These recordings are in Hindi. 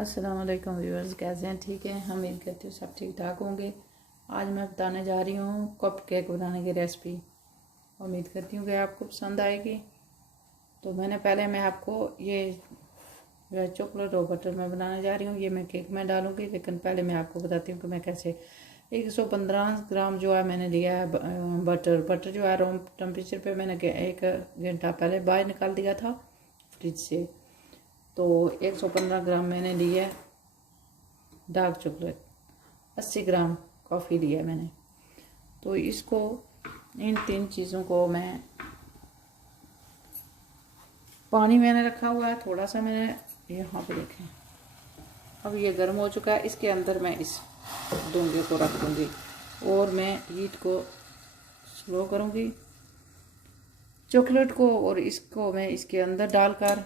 अस्सलाम वालेकुम व्यूअर्स, कैसे हैं? ठीक है, हम उम्मीद करती हूँ सब ठीक ठाक होंगे। आज मैं बताने जा रही हूँ कप केक बनाने की रेसिपी। उम्मीद करती हूँ कि आपको पसंद आएगी। तो मैं आपको ये चॉकलेट और बटर में बनाने जा रही हूँ। ये मैं केक में डालूँगी, लेकिन पहले मैं आपको बताती हूँ कि मैं कैसे 115 ग्राम जो है मैंने लिया है बटर जो है रूम टेम्परेचर पे मैंने 1 घंटा पहले बाहर निकाल दिया था फ्रिज से। तो 115 ग्राम मैंने लिया है डार्क चॉकलेट, 80 ग्राम कॉफ़ी लिया मैंने। तो इसको इन 3 चीज़ों को मैं पानी मैंने रखा हुआ है थोड़ा सा, मैंने यहाँ पे देखें। अब ये गर्म हो चुका है, इसके अंदर मैं इस डोंगे को रख दूँगी और मैं हीट को स्लो करूँगी चॉकलेट को, और इसको मैं इसके अंदर डालकर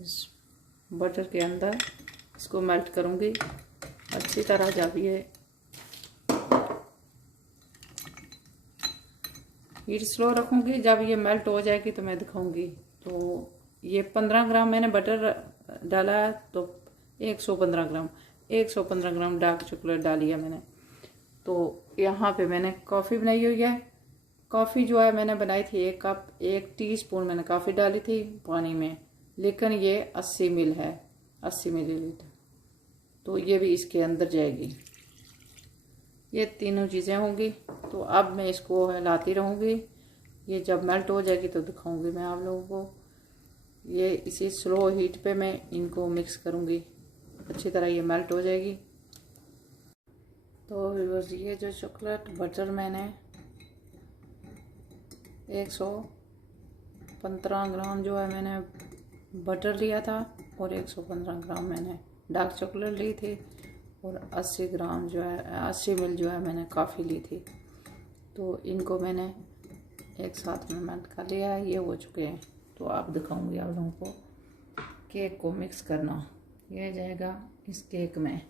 इस बटर के अंदर इसको मेल्ट करूँगी अच्छी तरह। जब ये हीट स्लो रखूँगी, जब ये मेल्ट हो जाएगी तो मैं दिखाऊँगी। तो ये 15 ग्राम मैंने बटर डाला है, तो 115 ग्राम डार्क चॉकलेट डाली है मैंने। तो यहाँ पे मैंने कॉफ़ी बनाई हुई है। कॉफ़ी जो है मैंने बनाई थी 1 कप, 1 टीस्पून मैंने कॉफ़ी डाली थी पानी में, लेकिन ये 80 मिल है, 80 मिलीलीटर। तो ये भी इसके अंदर जाएगी, ये तीनों चीज़ें होंगी। तो अब मैं इसको हिलाती रहूँगी, ये जब मेल्ट हो जाएगी तो दिखाऊंगी मैं आप लोगों को। ये इसी स्लो हीट पे मैं इनको मिक्स करूँगी, अच्छी तरह ये मेल्ट हो जाएगी। तो ये जो चॉकलेट बटर मैंने 115 ग्राम जो है मैंने बटर लिया था, और 115 ग्राम मैंने डार्क चॉकलेट ली थी, और 80 ग्राम जो है 80 मिल जो है मैंने कॉफ़ी ली थी। तो इनको मैंने एक साथ में मेल्ट कर लिया है, ये हो चुके हैं। तो आप दिखाऊंगी आप लोगों को केक को मिक्स करना। ये जाएगा इस केक में।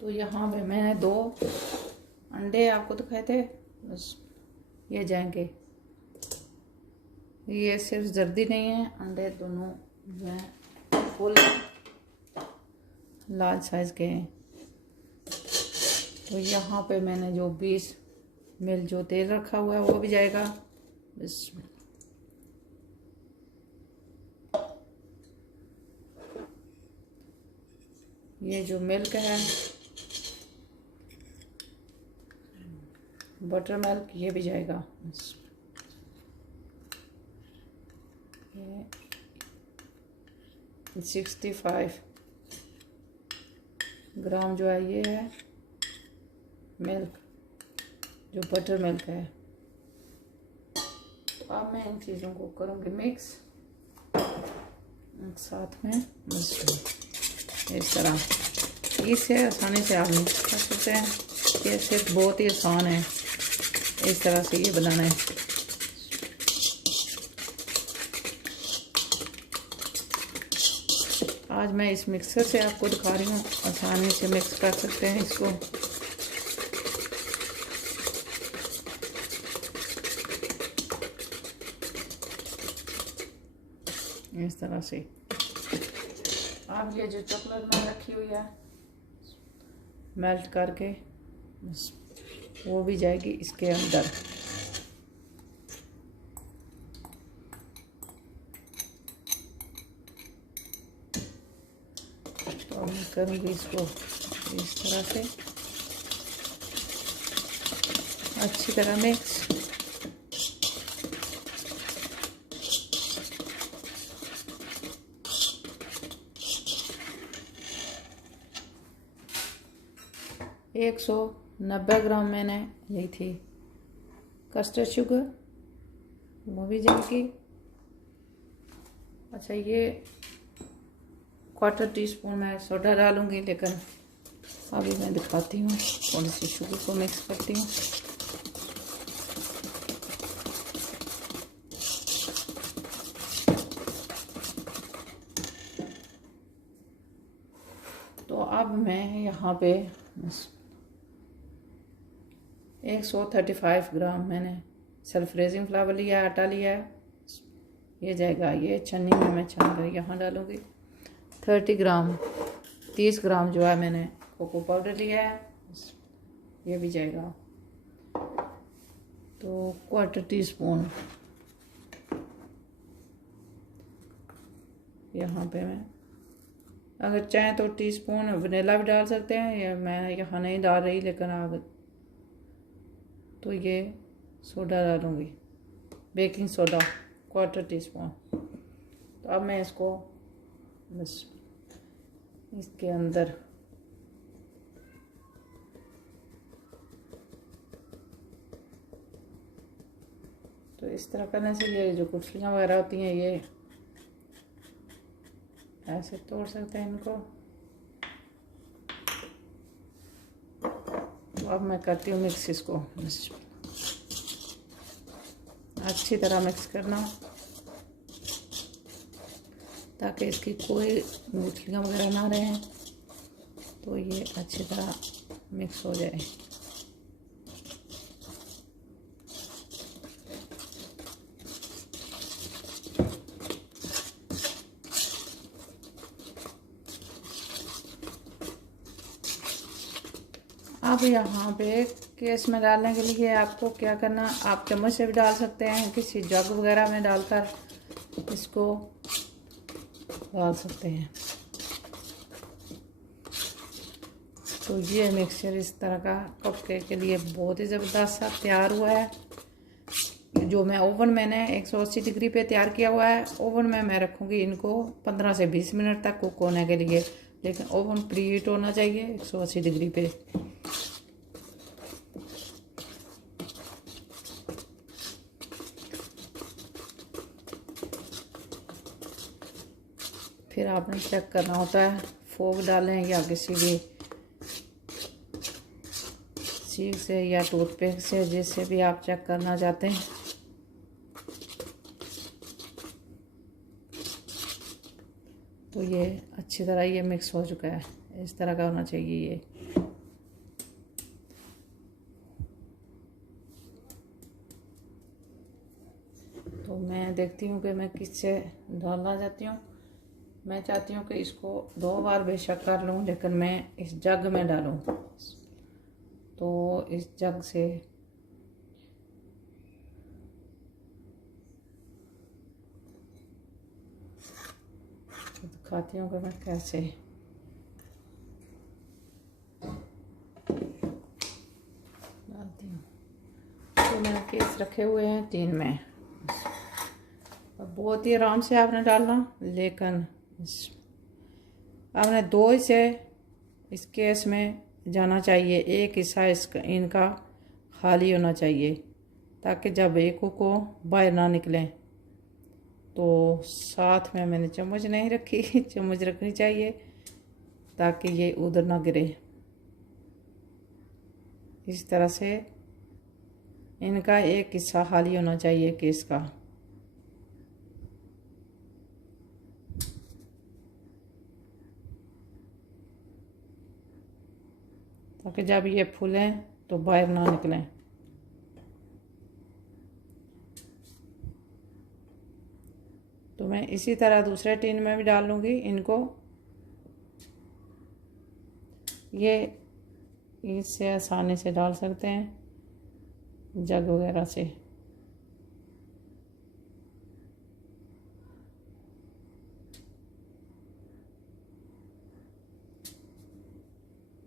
तो यहाँ पे मैंने 2 अंडे आपको दिखाए थे, बस ये जाएंगे। ये सिर्फ जर्दी नहीं है, अंडे दोनों जो है फुल लार्ज साइज के हैं। तो यहाँ पे मैंने जो 20 मिल जो तेल रखा हुआ है वो भी जाएगा। बस ये जो मिल्क है बटर मिल्क, ये भी जाएगा। ये 65 ग्राम जो है ये है मिल्क, जो बटर मिल्क है। तो अब मैं इन चीज़ों को करूँगी मिक्स साथ में। इस तरह इसे आसानी से आप मिक्स कर सकते हैं। ये सिर्फ बहुत ही आसान है, इस तरह से ये बनाना है। आज मैं इस मिक्सर से आपको दिखा रही हूँ, आसानी से मिक्स कर सकते हैं इसको। इस तरह से अब ये जो चॉकलेट मैं रखी हुई है मेल्ट करके, वो भी जाएगी इसके अंदर। तो मैं करूँगी इसको इस तरह से अच्छी तरह मिक्स। एक 190 ग्राम मैंने ली थी कस्टर्ड शुगर, वो भी जाएगी। अच्छा, ये 1/4 टीस्पून मैं सोडा डालूंगी, लेकिन अभी मैं दिखाती हूँ। थोड़ी सी शुगर को मिक्स करती हूँ। तो अब मैं यहाँ पे बस 135 ग्राम मैंने सेल्फ रेजिंग फ्लावर लिया, आटा लिया है। ये जाएगा, ये छन्नी में मैं छान कर यहाँ डालूँगी। 30 ग्राम जो है मैंने कोको पाउडर लिया है, ये भी जाएगा। तो 1/4 टीस्पून यहाँ पे मैं, अगर चाहें तो टीस्पून वनीला भी डाल सकते हैं, या मैं यहाँ नहीं डाल रही, लेकिन आप तो ये सोडा डालूँगी, बेकिंग सोडा 1/4 टीस्पून। तो अब मैं इसको बस इसके अंदर तो इस तरह करने से ये जो गुठलियाँ वगैरह होती हैं ये ऐसे तोड़ सकते हैं इनको। तो अब मैं करती हूँ मिक्स इसको, अच्छी तरह मिक्स करना ताकि इसकी कोई गुठलियाँ वगैरह ना रहें, तो ये अच्छी तरह मिक्स हो जाए। अब यहाँ पे केस में डालने के लिए आपको क्या करना, आप चम्मच से भी डाल सकते हैं, किसी जग वगैरह में डालकर इसको डाल सकते हैं। तो ये मिक्सचर इस तरह का कपकेक के लिए बहुत ही ज़बरदस्त सा तैयार हुआ है। जो मैं ओवन मैंने 180 डिग्री पे तैयार किया हुआ है। ओवन में मैं रखूँगी इनको 15 से 20 मिनट तक कुक होने के लिए, लेकिन ओवन प्री हीट होना चाहिए 180 डिग्री पे। फिर आपने चेक करना होता है, फोक डालें या किसी भी सीख से या टूथपिक से, जिससे भी आप चेक करना चाहते हैं। तो ये अच्छी तरह ये मिक्स हो चुका है, इस तरह का होना चाहिए ये। तो मैं देखती हूँ कि मैं किससे डालना चाहती हूँ। मैं चाहती हूँ कि इसको 2 बार बेशक कर लूँ, लेकिन मैं इस जग में डालूँ। तो इस जग से दिखाती हूँ कि मैं कैसे डालती हूँ। तो मैंने केस रखे हुए हैं 3 में। बहुत ही आराम से आपने डालना, लेकिन आपने 2 से इस केस में जाना चाहिए। एक हिस्सा इसका इनका खाली होना चाहिए, ताकि जब एक को बाहर ना निकलें। तो साथ में मैंने चम्मच नहीं रखी, चम्मच रखनी चाहिए ताकि ये उधर ना गिरे। इस तरह से इनका एक हिस्सा खाली होना चाहिए केस का। ताकि जब ये फूलें तो बाहर ना निकलें। तो मैं इसी तरह दूसरे टिन में भी डाल लूँगी इनको। ये इससे आसानी से डाल सकते हैं जग वगैरह से।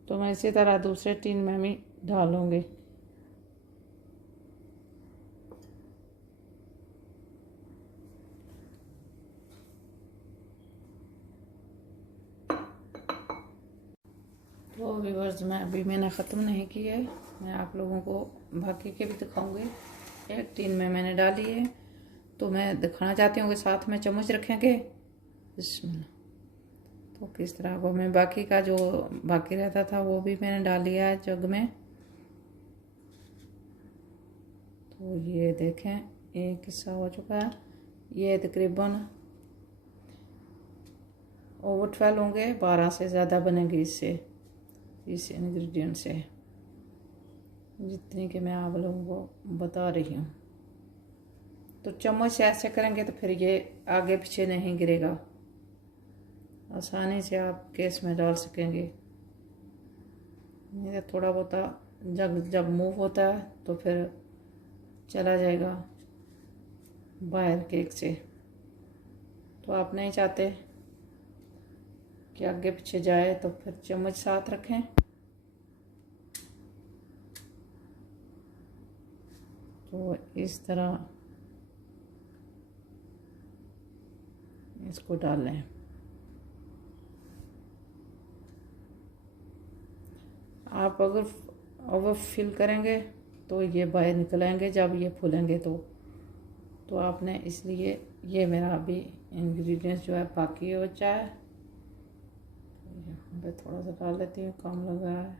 तो मैं इसी तरह दूसरे टिन में भी डालूँगी। तो व्यूअर्स, मैंने ख़त्म नहीं की है, मैं आप लोगों को बाकी के भी दिखाऊंगी। एक टिन में मैंने डाली है, तो मैं दिखाना चाहती हूँ कि साथ में चम्मच रखेंगे। बिस्मिल्लाह। तो किस तरह को मैं बाकी का जो बाकी रहता था वो भी मैंने डाल लिया है जग में। तो ये देखें, एक हिस्सा हो चुका है। ये तकरीबन ओवर 12 होंगे, 12 से ज़्यादा बनेंगे इससे। इस इंग्रेडिएंट से, जितनी कि मैं आप लोगों को बता रही हूँ। तो चम्मच से ऐसे करेंगे तो फिर ये आगे पीछे नहीं गिरेगा, आसानी से आप केस में डाल सकेंगे। ये थोड़ा बहुत जब मूव होता है तो फिर चला जाएगा बाहर केक से। तो आप नहीं चाहते कि आगे पीछे जाए तो फिर चम्मच साथ रखें। तो इस तरह इसको डाल लें। आप अगर फिल करेंगे तो ये बाहर निकल आएंगे जब ये फूलेंगे तो आपने, इसलिए ये मेरा अभी इंग्रेडिएंट्स जो है बाकी हो जाए। यहाँ पे थोड़ा सा डाल लेती हूँ, कम लगा है।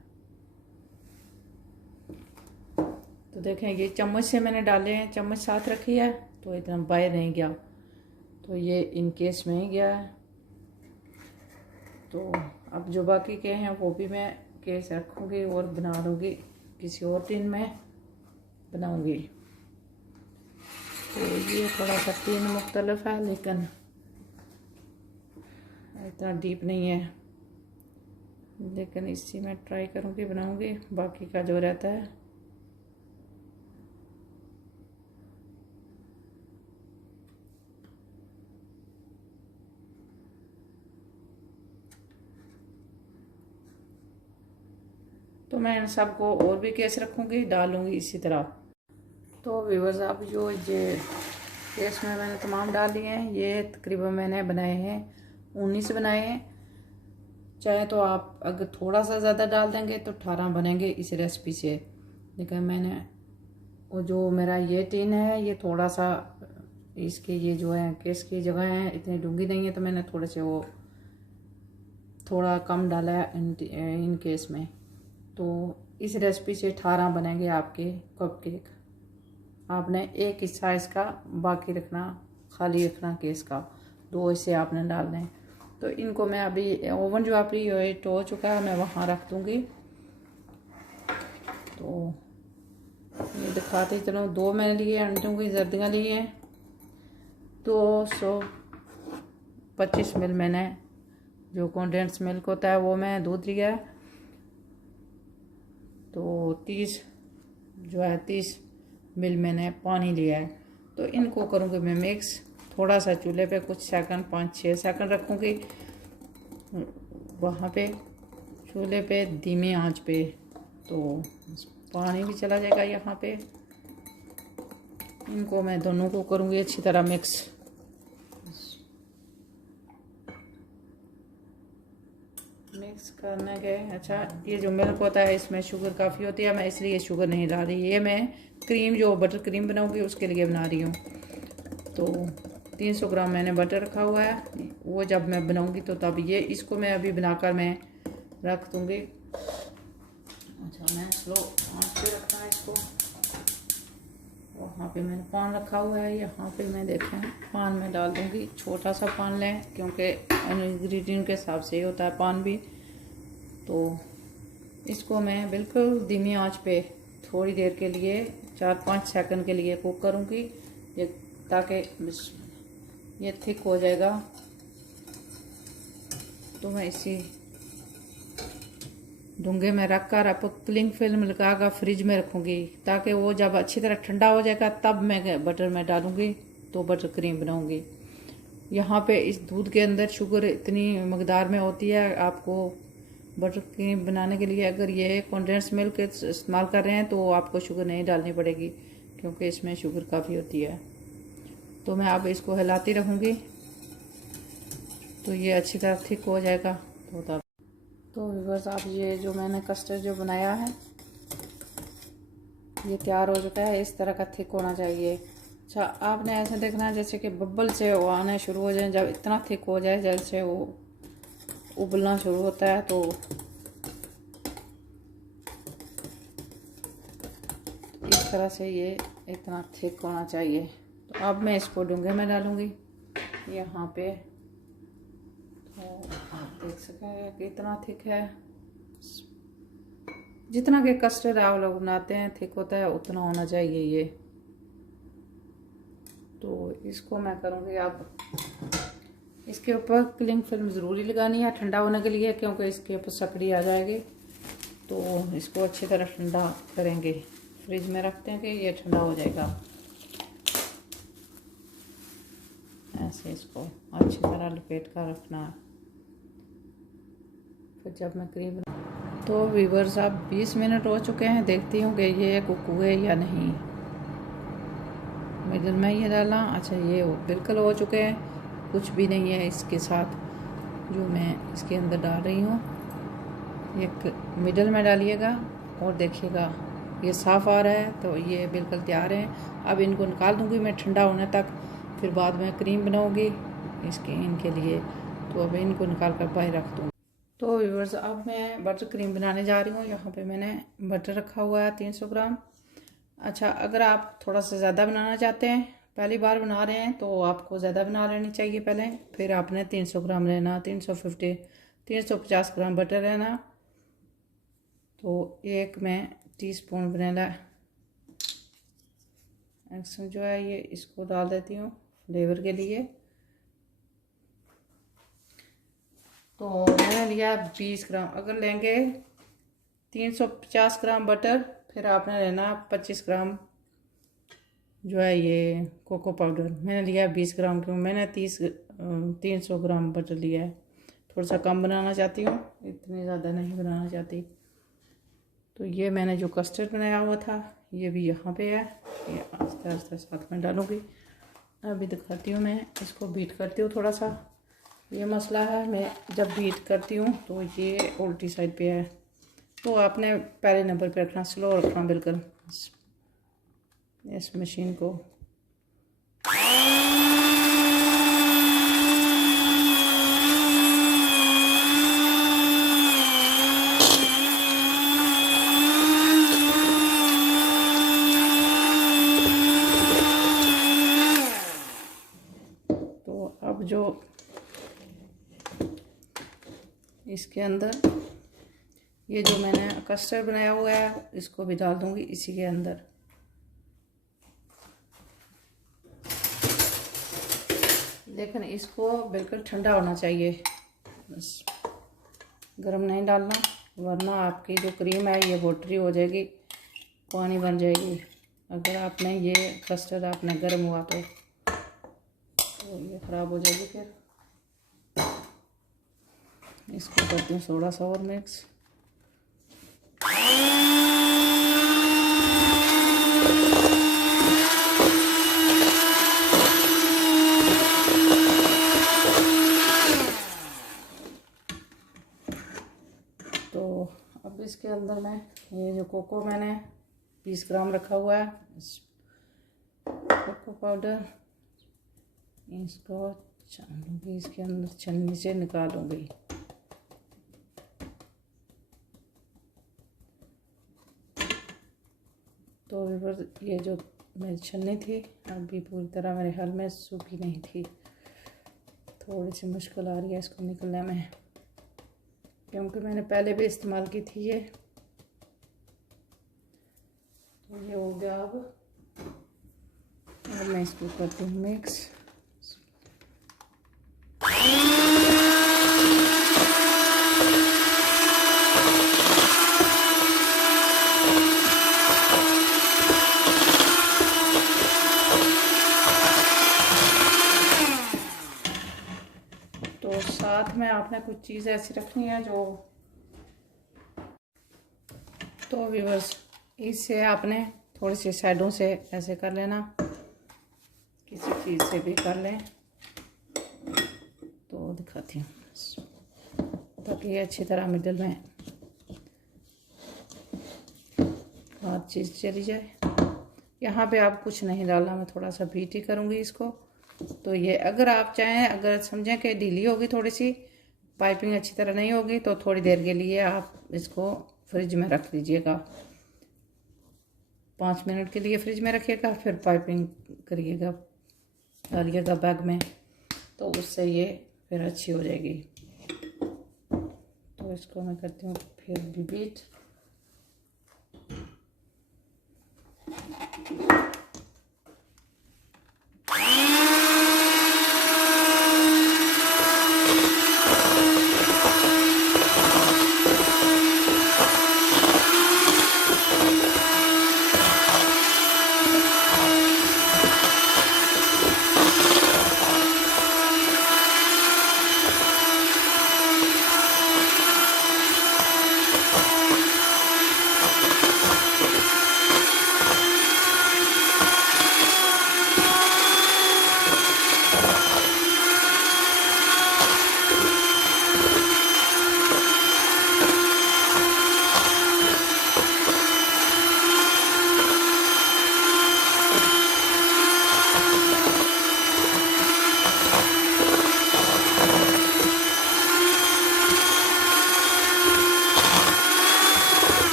तो देखें ये चम्मच से मैंने डाले हैं, चम्मच साथ रखी है तो इतना बाहर नहीं गया, तो ये इन केस में ही गया है। तो अब जो बाकी के हैं वो भी मैं केस रखूँगी और बना लूँगी, किसी और टिन में बनाऊँगी। तो ये थोड़ा सा टिन मुख्तलिफ है लेकिन इतना डीप नहीं है, लेकिन इसी में ट्राई करूँगी, बनाऊँगी। बाकी का जो रहता है तो मैं इन सबको और भी केस रखूँगी, डालूँगी इसी तरह। तो व्यूअर्स अब जो ये केस में मैंने तमाम डाल लिए हैं, ये तकरीबन मैंने बनाए हैं 19 बनाए हैं। चाहे तो आप अगर थोड़ा सा ज़्यादा डाल देंगे तो 18 बनेंगे इस रेसिपी से, लेकिन मैंने वो जो मेरा ये टिन है ये थोड़ा सा, इसके ये जो है केस की जगह है इतनी डूंगी नहीं है, तो मैंने थोड़े से वो थोड़ा कम डाला है इन केस में। तो इस रेसिपी से 18 बनेंगे आपके कप केक। आपने एक हिस्सा इसका बाकी रखना, खाली रखना केस का, 2 हिस्से आपने डालने हैं। तो इनको मैं अभी ओवन जो आप हीट हो चुका है मैं वहाँ रख दूँगी। तो ये दिखाते चलो, 2 मैंने लिए अंडों की जर्दियाँ ली हैं, 225 ml मैंने जो कंडेंस मिल्क होता है वो मैं दूध लिया है। तो 30 ml मैंने पानी लिया है। तो इनको करूँगी मैं मिक्स, थोड़ा सा चूल्हे पे कुछ सेकंड 5-6 सेकंड रखूँगी, वहाँ पे चूल्हे पे धीमी आंच पे। तो पानी भी चला जाएगा यहाँ पे। इनको मैं दोनों को करूँगी अच्छी तरह मिक्स। करने के अच्छा, ये जो मिल्क होता है इसमें शुगर काफ़ी होती है, मैं इसलिए शुगर नहीं डाल रही। ये मैं क्रीम जो बटर क्रीम बनाऊँगी उसके लिए बना रही हूँ। तो 300 ग्राम मैंने बटर रखा हुआ है, वो जब मैं बनाऊँगी तो तब ये इसको मैं अभी बनाकर मैं रख दूँगी। अच्छा, मैं स्लो आंच पे रखना है इसको। वहाँ पे मैंने पान रखा हुआ है, यहाँ पे मैं देखें पान में डाल दूँगी। छोटा सा पान लें क्योंकि इंग्रेडिएंट के हिसाब से ही होता है पान भी। तो इसको मैं बिल्कुल धीमी आंच पे थोड़ी देर के लिए 4-5 सेकंड के लिए कुक करूँगी, ये ताकि ये थिक हो जाएगा। तो मैं इसी डूंगे में रख कर आप क्लिंग फिल्म लगाकर फ्रिज में रखूँगी, ताकि वो जब अच्छी तरह ठंडा हो जाएगा तब मैं बटर में डालूँगी तो बटर क्रीम बनाऊँगी। यहाँ पे इस दूध के अंदर शुगर इतनी मकदार में होती है, आपको बटर क्रीम बनाने के लिए अगर ये कंडेंस मिल्क इस्तेमाल कर रहे हैं तो आपको शुगर नहीं डालनी पड़ेगी, क्योंकि इसमें शुगर काफ़ी होती है। तो मैं अब इसको हिलाती रहूँगी तो ये अच्छी तरह थिक हो जाएगा। तो व्यूअर्स आप ये जो मैंने कस्टर्ड जो बनाया है ये तैयार हो चुका है, इस तरह का थिक होना चाहिए। अच्छा, आपने ऐसे देखना है जैसे कि बब्बल से वो आने शुरू हो जाए, जब इतना थिक हो जाए जैसे वो उबलना शुरू होता है, तो इस तरह से ये इतना थिक होना चाहिए। तो अब मैं इसको डूंगे में डालूँगी यहाँ पे। तो आप देख सकें कितना थिक है। जितना के कस्टर्ड आप लोग बनाते हैं थिक होता है उतना होना चाहिए ये। तो इसको मैं करूँगी, आप इसके ऊपर क्लिंग फिल्म ज़रूरी लगानी है ठंडा होने के लिए, क्योंकि इसके ऊपर सकड़ी आ जाएगी। तो इसको अच्छी तरह ठंडा करेंगे, फ्रिज में रखते हैं कि ये ठंडा हो जाएगा। ऐसे इसको अच्छी तरह लपेट कर रखना है। फिर जब मैं क्रीम तो व्यूअर्स अब 20 मिनट हो चुके हैं, देखती हूँ कि ये कुक हुए या नहीं। मिडल में ये डाला, अच्छा ये बिल्कुल हो चुके हैं, कुछ भी नहीं है इसके साथ जो मैं इसके अंदर डाल रही हूँ। एक मिडल में डालिएगा और देखिएगा ये साफ़ आ रहा है, तो ये बिल्कुल तैयार है। अब इनको निकाल दूँगी मैं ठंडा होने तक, फिर बाद में क्रीम बनाऊँगी इनके लिए। तो अब इनको निकाल कर बाहर रख दूँगी। तो व्यूअर्स अब मैं बटर क्रीम बनाने जा रही हूँ। यहाँ पे मैंने बटर रखा हुआ है 300 ग्राम। अच्छा, अगर आप थोड़ा सा ज़्यादा बनाना चाहते हैं, पहली बार बना रहे हैं, तो आपको ज़्यादा बना लेनी चाहिए पहले। फिर आपने 300 ग्राम लेना, 350 ग्राम बटर लेना। तो एक मैं टीस्पून वनीला एसेंस जो है ये इसको डाल देती हूँ फ्लेवर के लिए। तो मैंने लिया 20 ग्राम। अगर लेंगे 350 ग्राम बटर, फिर आपने लेना 25 ग्राम जो है ये कोको पाउडर। मैंने लिया 20 ग्राम, क्यों मैंने 300 ग्राम बटर लिया है। थोड़ा सा कम बनाना चाहती हूँ, इतनी ज़्यादा नहीं बनाना चाहती। तो ये मैंने जो कस्टर्ड बनाया हुआ था ये भी यहाँ पे है, ये आस्ते आस्ते साथ में डालूँगी। अभी दिखाती हूँ, मैं इसको बीट करती हूँ थोड़ा सा। ये मसला है, मैं जब बीट करती हूँ तो ये उल्टी साइड पे है, तो आपने पहले नंबर पे रखना, स्लो रखना बिल्कुल इस मशीन को। तो अब जो इसके अंदर ये जो मैंने कस्टर्ड बनाया हुआ है इसको भी डाल दूंगी इसी के अंदर। लेकिन इसको बिल्कुल ठंडा होना चाहिए, बस गरम नहीं डालना, वरना आपकी जो क्रीम है ये वाटरी हो जाएगी, पानी बन जाएगी। अगर आपने ये कस्टर्ड आपने गर्म हुआ तो ये ख़राब हो जाएगी। फिर इसको करती हूँ थोड़ा सा और मिक्स। तो अब इसके अंदर मैं ये जो कोको मैंने 20 ग्राम रखा हुआ है कोको पाउडर, इसको छानूंगी, इसके अंदर छन्नी से निकालूंगी। तो ये जो मेरी छन्नी थी अभी पूरी तरह मेरे हाल में सूखी नहीं थी, थोड़ी सी मुश्किल आ रही है इसको निकलने में, क्योंकि मैंने पहले भी इस्तेमाल की थी ये। तो ये हो गया। अब मैं इसको करती हूँ मिक्स। तो साथ में आपने कुछ चीज़ ऐसी रखनी है जो, तो व्यूअर्स इससे आपने थोड़ी सी साइडों से ऐसे कर लेना, किसी चीज़ से भी कर लें। तो दिखाती हूँ ताकि ये अच्छी तरह मिडल में हर चीज़ चली जाए। यहाँ पे आप कुछ नहीं डालना, मैं थोड़ा सा बीट ही करूँगी इसको। तो ये अगर आप चाहें, अगर समझें कि ढीली होगी थोड़ी सी, पाइपिंग अच्छी तरह नहीं होगी, तो थोड़ी देर के लिए आप इसको फ्रिज में रख लीजिएगा, 5 मिनट के लिए फ्रिज में रखिएगा, फिर पाइपिंग करिएगा, डालिएगा बैग में, तो उससे ये फिर अच्छी हो जाएगी। तो इसको मैं करती हूँ फिर भी बीट।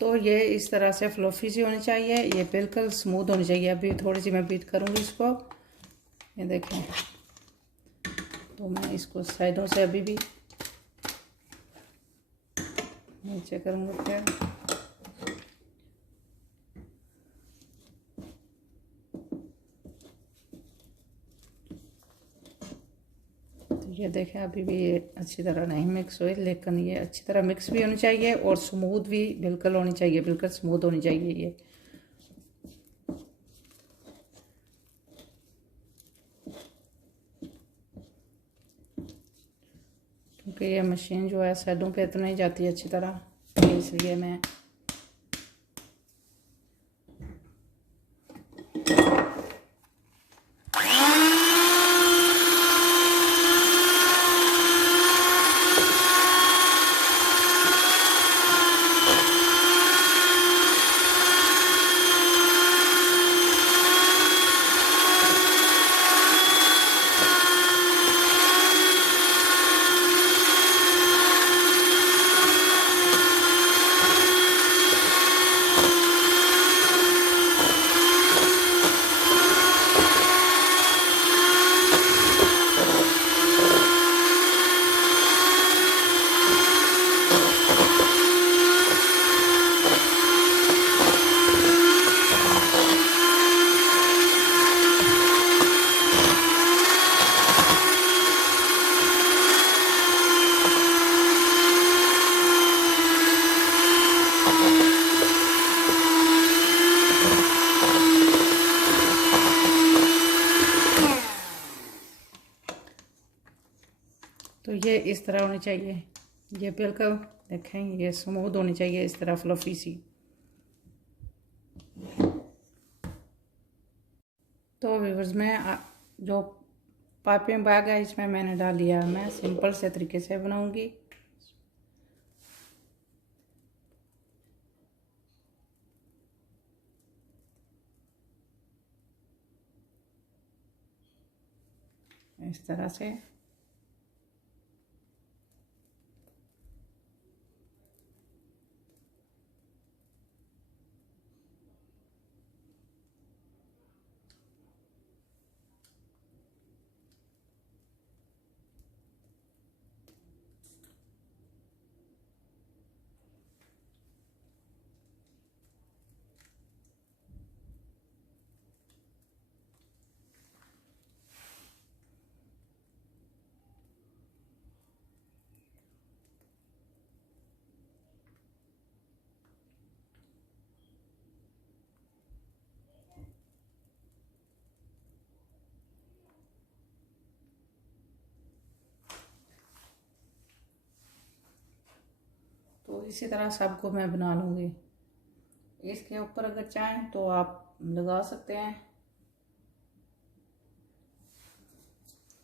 तो ये इस तरह से फ्लफी सी होनी चाहिए, ये बिल्कुल स्मूथ होनी चाहिए। अभी थोड़ी सी मैं बीट करूँगी इसको, ये देखें। तो मैं इसको साइडों से अभी भी नीचे करूँगी फिर। तो ये देखें अभी भी ये अच्छी तरह नहीं मिक्स हुई, लेकिन ये अच्छी तरह मिक्स भी होनी चाहिए और स्मूथ भी बिल्कुल होनी चाहिए, बिल्कुल स्मूथ होनी चाहिए ये। क्योंकि ये मशीन जो है साइडों पे इतना ही जाती है अच्छी तरह, इसलिए मैं तो ये इस तरह होनी चाहिए, ये बिल्कुल देखें ये स्मूथ होनी चाहिए इस तरह फ्लफी सी। तो व्यूअर्स में जो पाइपिंग बैग है इसमें मैंने डाल लिया, मैं सिंपल से तरीके से बनाऊंगी। इस तरह से तो इसी तरह सबको मैं बना लूँगी। इसके ऊपर अगर चाहें तो आप लगा सकते हैं।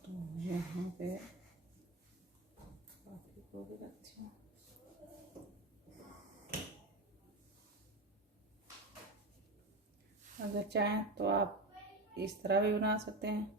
तो यहाँ पे बाकी को भी रखती हूँ। अगर चाहें तो आप इस तरह भी बना सकते हैं।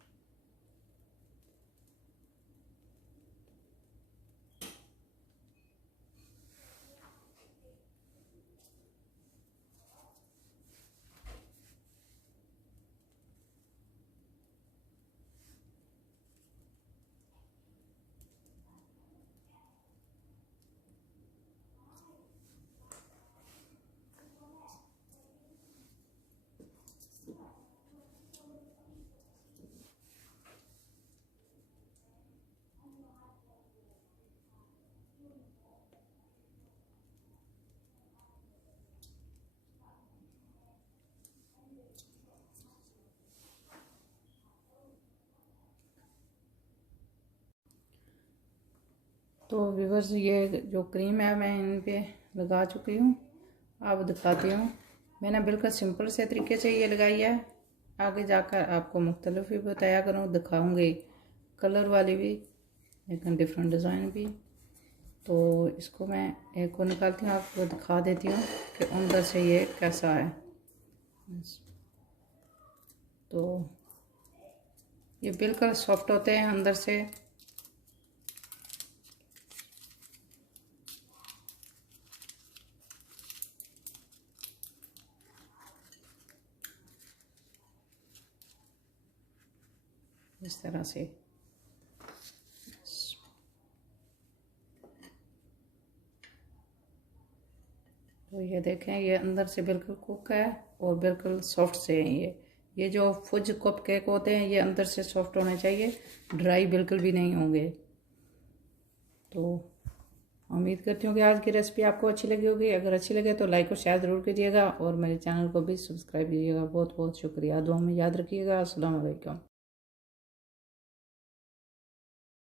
तो व्यूअर्स ये जो क्रीम है मैं इन पे लगा चुकी हूँ, अब दिखाती हूँ। मैंने बिल्कुल सिंपल से तरीके से ये लगाई है, आगे जाकर आपको मुख्तलिफ भी बताया करूँ, दिखाऊँगी कलर वाली भी, लेकिन डिफरेंट डिज़ाइन भी। तो इसको मैं एक को निकालती हूँ, आपको दिखा देती हूँ कि अंदर से ये कैसा है। तो ये बिल्कुल सॉफ्ट होते हैं अंदर से। इस तरह से। तो ये देखें, ये अंदर से बिल्कुल कुक है और बिल्कुल सॉफ्ट से हैं ये जो फुज कप केक होते हैं ये अंदर से सॉफ्ट होने चाहिए, ड्राई बिल्कुल भी नहीं होंगे। तो उम्मीद करती हूँ कि आज की रेसिपी आपको अच्छी लगी होगी। अगर अच्छी लगे तो लाइक और शेयर ज़रूर कीजिएगा और मेरे चैनल को भी सब्सक्राइब कीजिएगा। बहुत बहुत शुक्रिया। दुआ में याद रखिएगा। अस्सलाम वालेकुम।